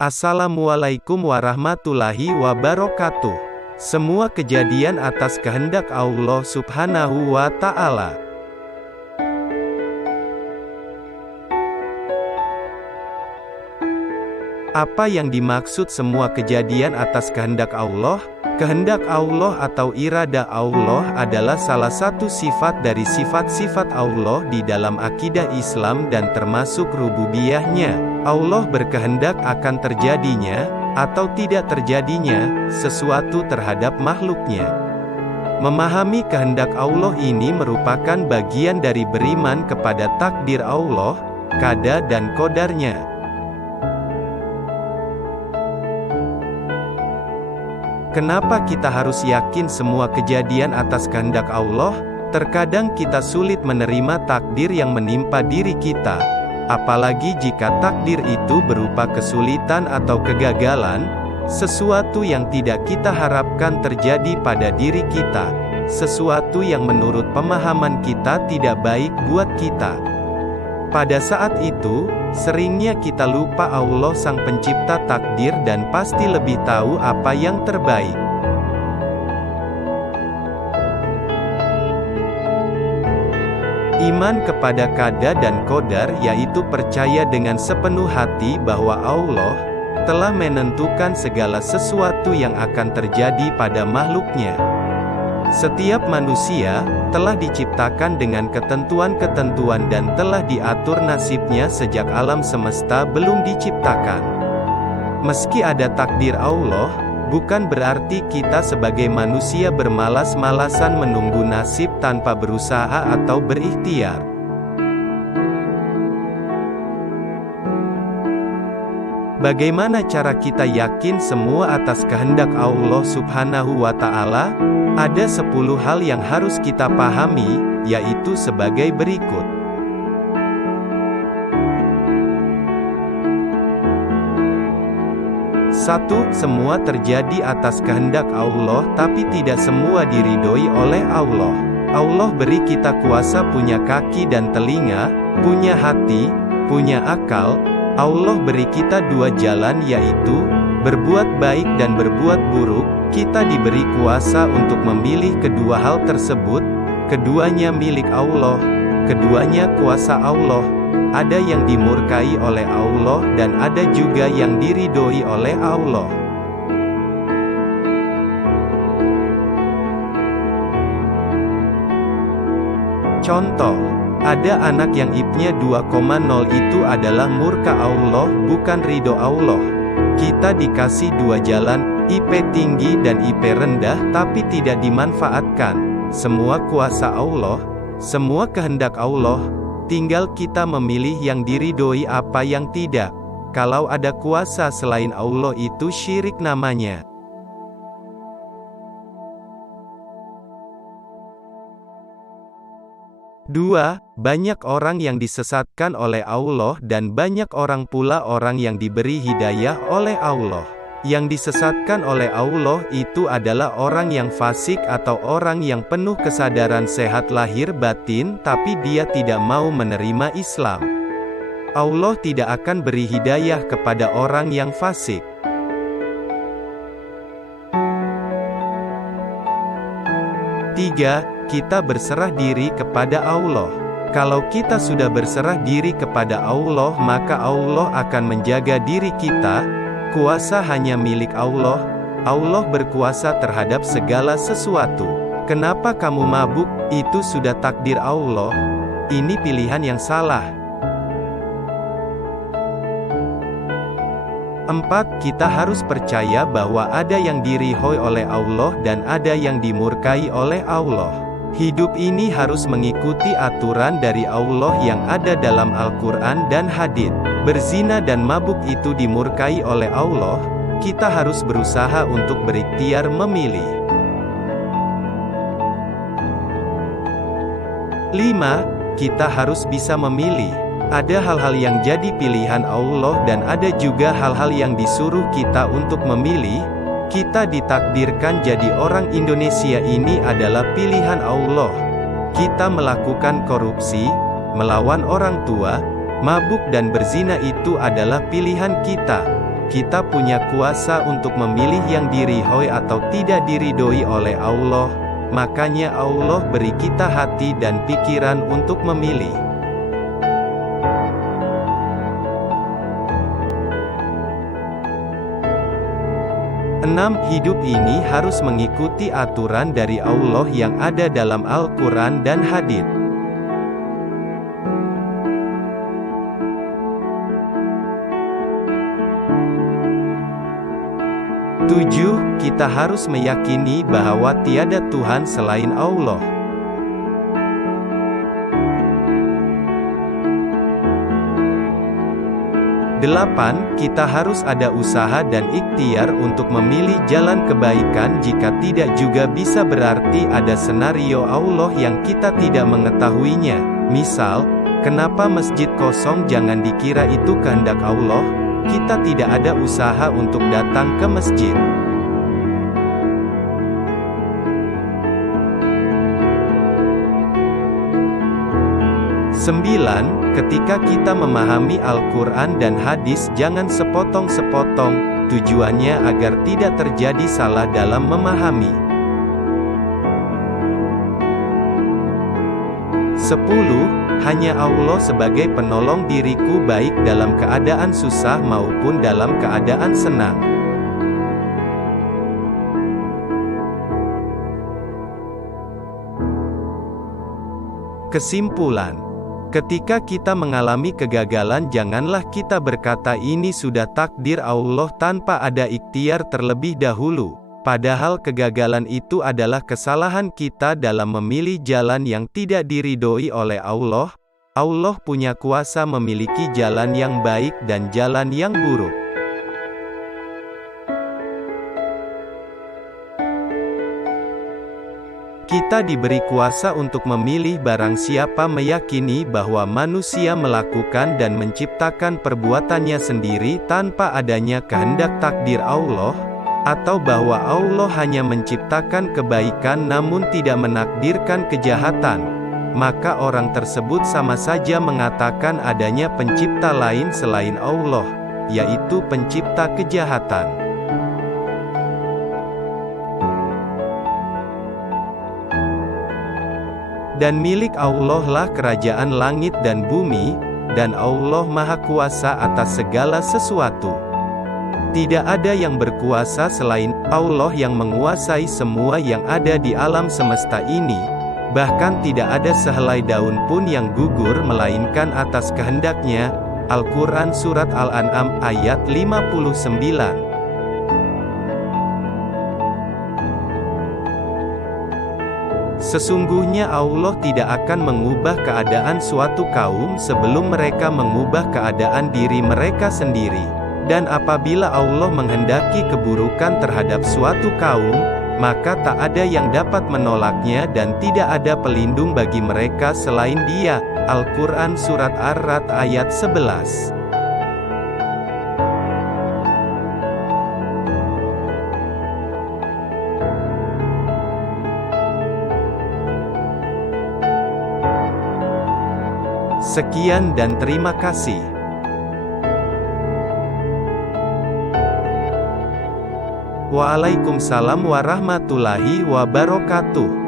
Assalamualaikum warahmatullahi wabarakatuh. Semua kejadian atas kehendak Allah Subhanahu wa Ta'ala. Apa yang dimaksud semua kejadian atas kehendak Allah? Kehendak Allah atau irada Allah adalah salah satu sifat dari sifat-sifat Allah di dalam akidah Islam dan termasuk rububiyahnya. Allah berkehendak akan terjadinya, atau tidak terjadinya, sesuatu terhadap makhluknya. Memahami kehendak Allah ini merupakan bagian dari beriman kepada takdir Allah, qada dan qadarnya. Kenapa kita harus yakin semua kejadian atas kehendak Allah? Terkadang kita sulit menerima takdir yang menimpa diri kita, apalagi jika takdir itu berupa kesulitan atau kegagalan, sesuatu yang tidak kita harapkan terjadi pada diri kita, sesuatu yang menurut pemahaman kita tidak baik buat kita. Pada saat itu, seringnya kita lupa Allah Sang Pencipta takdir dan pasti lebih tahu apa yang terbaik. Iman kepada qada dan qadar yaitu percaya dengan sepenuh hati bahwa Allah telah menentukan segala sesuatu yang akan terjadi pada makhluknya. Setiap manusia telah diciptakan dengan ketentuan-ketentuan dan telah diatur nasibnya sejak alam semesta belum diciptakan. Meski ada takdir Allah, bukan berarti kita sebagai manusia bermalas-malasan menunggu nasib tanpa berusaha atau berikhtiar. Bagaimana cara kita yakin semua atas kehendak Allah Subhanahu wa Ta'ala? Ada 10 hal yang harus kita pahami, yaitu sebagai berikut. 1. Semua terjadi atas kehendak Allah tapi tidak semua diridhoi oleh Allah. Allah beri kita kuasa punya kaki dan telinga, punya hati, punya akal. Allah beri kita 2 jalan yaitu, berbuat baik dan berbuat buruk. Kita diberi kuasa untuk memilih kedua hal tersebut, keduanya milik Allah, keduanya kuasa Allah. Ada yang dimurkai oleh Allah dan ada juga yang diridhoi oleh Allah. Contoh, ada anak yang IP-nya 2,0 itu adalah murka Allah, bukan ridho Allah. Kita dikasih 2 jalan, IP tinggi dan IP rendah tapi tidak dimanfaatkan. Semua kuasa Allah, semua kehendak Allah, tinggal kita memilih yang diridhoi apa yang tidak. Kalau ada kuasa selain Allah itu syirik namanya. Dua, banyak orang yang disesatkan oleh Allah dan banyak orang pula orang yang diberi hidayah oleh Allah. Yang disesatkan oleh Allah itu adalah orang yang fasik atau orang yang penuh kesadaran sehat lahir batin tapi dia tidak mau menerima Islam. Allah tidak akan beri hidayah kepada orang yang fasik. 3. Kita berserah diri kepada Allah. Kalau kita sudah berserah diri kepada Allah maka Allah akan menjaga diri kita. Kuasa hanya milik Allah. Allah berkuasa terhadap segala sesuatu. Kenapa kamu mabuk? Itu sudah takdir Allah. Ini pilihan yang salah. 4. Kita harus percaya bahwa ada yang diridhoi oleh Allah dan ada yang dimurkai oleh Allah. Hidup ini harus mengikuti aturan dari Allah yang ada dalam Al-Quran dan hadits. Berzina dan mabuk itu dimurkai oleh Allah, kita harus berusaha untuk berikhtiar memilih. 5. Kita harus bisa memilih. Ada hal-hal yang jadi pilihan Allah dan ada juga hal-hal yang disuruh kita untuk memilih. Kita ditakdirkan jadi orang Indonesia ini adalah pilihan Allah. Kita melakukan korupsi, melawan orang tua, mabuk dan berzina itu adalah pilihan kita. kita punya kuasa untuk memilih yang diridhoi atau tidak diridhoi oleh Allah. Makanya Allah beri kita hati dan pikiran untuk memilih. Hidup ini harus mengikuti aturan dari Allah yang ada dalam Al-Quran dan Hadits. 7. Kita harus meyakini bahwa tiada Tuhan selain Allah. 8. Kita harus ada usaha dan ikhtiar untuk memilih jalan kebaikan. Jika tidak juga bisa berarti ada senario Allah yang kita tidak mengetahuinya. Misal, kenapa masjid kosong? Jangan dikira itu kehendak Allah. Kita tidak ada usaha untuk datang ke masjid. 9. Ketika kita memahami Al-Quran dan hadis, jangan sepotong-sepotong, tujuannya agar tidak terjadi salah dalam memahami. 10. Hanya Allah sebagai penolong diriku baik dalam keadaan susah maupun dalam keadaan senang. Kesimpulan: ketika kita mengalami kegagalan, janganlah kita berkata ini sudah takdir Allah tanpa ada ikhtiar terlebih dahulu. Padahal kegagalan itu adalah kesalahan kita dalam memilih jalan yang tidak diridhoi oleh Allah. Allah punya kuasa memiliki jalan yang baik dan jalan yang buruk. Kita diberi kuasa untuk memilih. Barang siapa meyakini bahwa manusia melakukan dan menciptakan perbuatannya sendiri tanpa adanya kehendak takdir Allah, atau bahwa Allah hanya menciptakan kebaikan namun tidak menakdirkan kejahatan, maka orang tersebut sama saja mengatakan adanya pencipta lain selain Allah, yaitu pencipta kejahatan. Dan milik Allah lah kerajaan langit dan bumi, dan Allah Maha Kuasa atas segala sesuatu. Tidak ada yang berkuasa selain Allah yang menguasai semua yang ada di alam semesta ini. Bahkan tidak ada sehelai daun pun yang gugur melainkan atas kehendaknya. Al-Quran Surat Al-An'am ayat 59. Sesungguhnya Allah tidak akan mengubah keadaan suatu kaum sebelum mereka mengubah keadaan diri mereka sendiri. Dan apabila Allah menghendaki keburukan terhadap suatu kaum, maka tak ada yang dapat menolaknya dan tidak ada pelindung bagi mereka selain Dia. Al-Quran Surat Ar-Ra'd ayat 11. Sekian dan terima kasih. Waalaikumsalam warahmatullahi wabarakatuh.